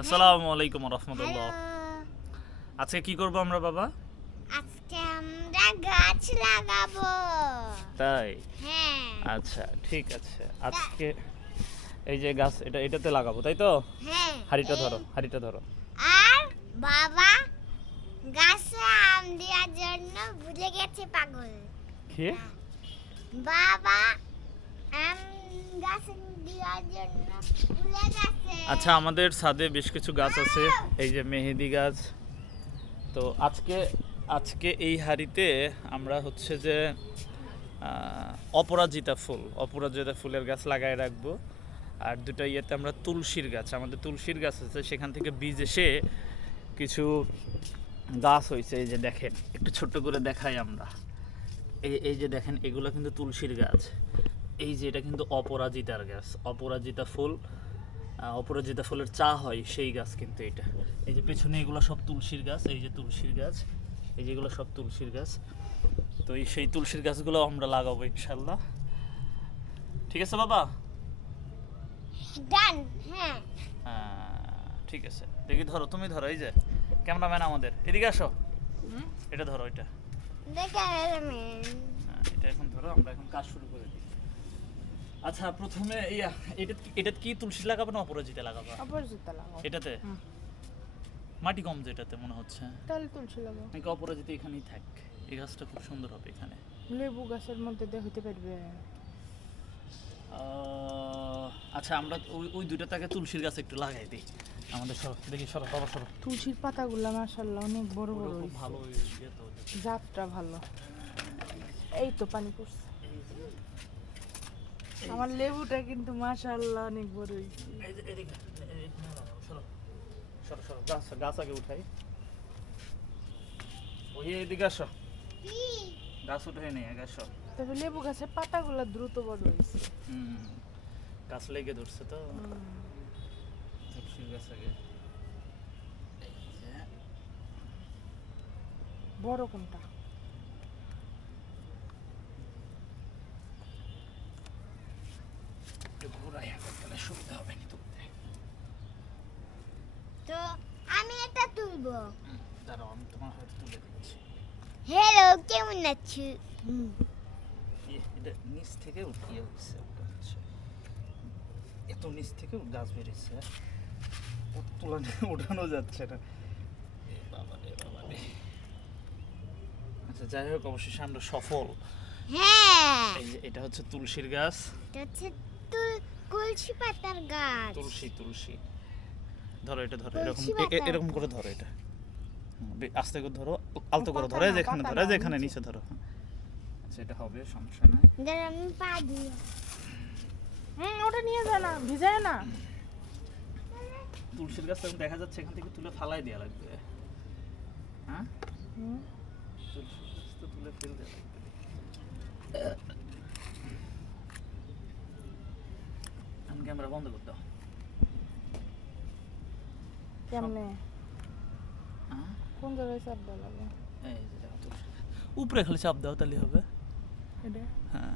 আসসালামু আলাইকুম রহমতুল্লাহ। হ্যালো, আজকে কি করব আমরা বাবা? আজকে আমরা গাছ লাগাবো। তাই? হ্যাঁ আচ্ছা ঠিক আছে। আজকে এই যে গাছ এটাতে লাগাবো, তাই তো? হ্যাঁ হাড়িটা ধরো, হাড়িটা ধরো। আর বাবা গাছে আম দেওয়ার জন্য ভুলে গেছে পাগল। কি? বাবা আম গাছে দেওয়ার জন্য ভুলে গেছে। আচ্ছা, আমাদের ছাদে বেশ কিছু গাছ আছে, এই যে মেহেদি গাছ। তো আজকে আজকে এই হাড়িতে আমরা হচ্ছে যে অপরাজিতা ফুলের গাছ লাগায় রাখবো। আর দুটো ইয়েতে আমরা তুলসীর গাছ, আমাদের তুলসীর গাছ আছে, সেখান থেকে বীজ এসে কিছু গাছ হয়েছে। এই যে দেখেন, একটু ছোট্ট করে দেখাই আমরা। এই যে দেখেন, এগুলো কিন্তু তুলসীর গাছ। এই যে এটা কিন্তু অপরাজিতার গাছ, অপরাজিতা ফুলের চা হয় সেই গাছ কিন্তু এটা। এই যে পেছনে এগুলো সব তুলসীর গাছ, এই যে তুলসীর গাছ, এই যেগুলো সব তুলসীর গাছ। তো এই সেই তুলসীর গাছগুলো আমরা লাগাবো ইনশাল্লাহ। ঠিক আছে বাবা? ডান। হ্যাঁ ঠিক আছে, দেখি ধরো, তুমি ধরো। এই যে ক্যামেরাম্যান আমাদের, এদিকে আসো, এটা ধরো, এটা। দেখে এটা এখন ধরো, আমরা এখন কাজ শুরু করে দিই। আচ্ছা, প্রথমে এটা কি তুলসী লাগাবো না অপরাজিতা লাগাবো? অপরাজিতা লাগাও। এটাতে মাটি কম যেটাতে মনে হচ্ছে, তাহলে তুলসী লাগাও। নাকি অপরাজিতা এখানেই থাক? এই গাছটা খুব সুন্দর হবে এখানে। লেবু গাছের মধ্যে দিয়ে হতে পারবে। আচ্ছা, আমরা ওই দুইটা তাকে তুলসীর গাছ একটু লাগাই দিই আমাদের। সরো দেখি, সরো বাবা, সরো। তুলসীর পাতাগুলো মাশাআল্লাহ অনেক বড় বড় খুব হয়েছে। ভালো ইয়ে তো। জাতটা ভালো। এই তো পানি পড়ছে। আমার লেবুটা কিন্তু মাশাআল্লাহ অনেক বড় হয়েছে। এই যে এদিকে, এখানে লাগাবো, সরো সরো সরো, গাছ আগে উঠাই। ওই এদিকে আসো, গাছ উঠে নেই, আগে আসো। তবে লেবু গাছের পাতাগুলো দ্রুত বড় হয়েছে। গাছ লেগে ধরছে তো, তুলসীর গাছ আগে। এই যে, বড় কোনটা? একটু ঘোরাই আগে, তাহলে সুবিধা হবে না তুলতে। তো আমি এটা তুলবো। দাঁড়াও, আমি তোমার হয়তো তুলে দিচ্ছি। হ্যালো, কেমন আছো? এটা নিচ থেকে উঠিয়ে উঠছে, ওটা হচ্ছে এত নিচ থেকে গাছ বেরিয়েছে, উঠানো যাচ্ছে না। এ বাবা রে, বাবা রে। আচ্ছা, যাই হোক, অবশেষে আমরা সফল। হ্যাঁ, এই যে এটা হচ্ছে তুলসীর গাছ। এটা হচ্ছে তুলসী পাতার গাছ। তুলসী ধরো, এটা ধরো, তুলসী এরকম পাতা। এরকম করে ধরো এটা। আস্তে করে ধরো, আলতো করে ধরো, এই যে এখানে ধরো, এই যে এখানে নিচে ধরো। আচ্ছা, এটা হবে, সমস্যা নাই। দাঁড়া, আমি পা দিই। ওটা নিয়ে যা না, ভিজায় না। তুলসীর গাছ এখন দেখা যাচ্ছে, এখান থেকে তুলে ফালাই দেওয়া লাগবে। হ্যাঁ, তুলসীর গাছ তো তুলে ফেল দেওয়া লাগবে। আমি ক্যামেরা বন্ধ করতে দাও। কেমনে? হ্যাঁ, কোন জায়গায় চাপ দেওয়া লাগে? এই যে দেখো, তুলসীর গাছ। উপরে খালি চাপ দাও, তাহলে হবে। এটা হ্যাঁ।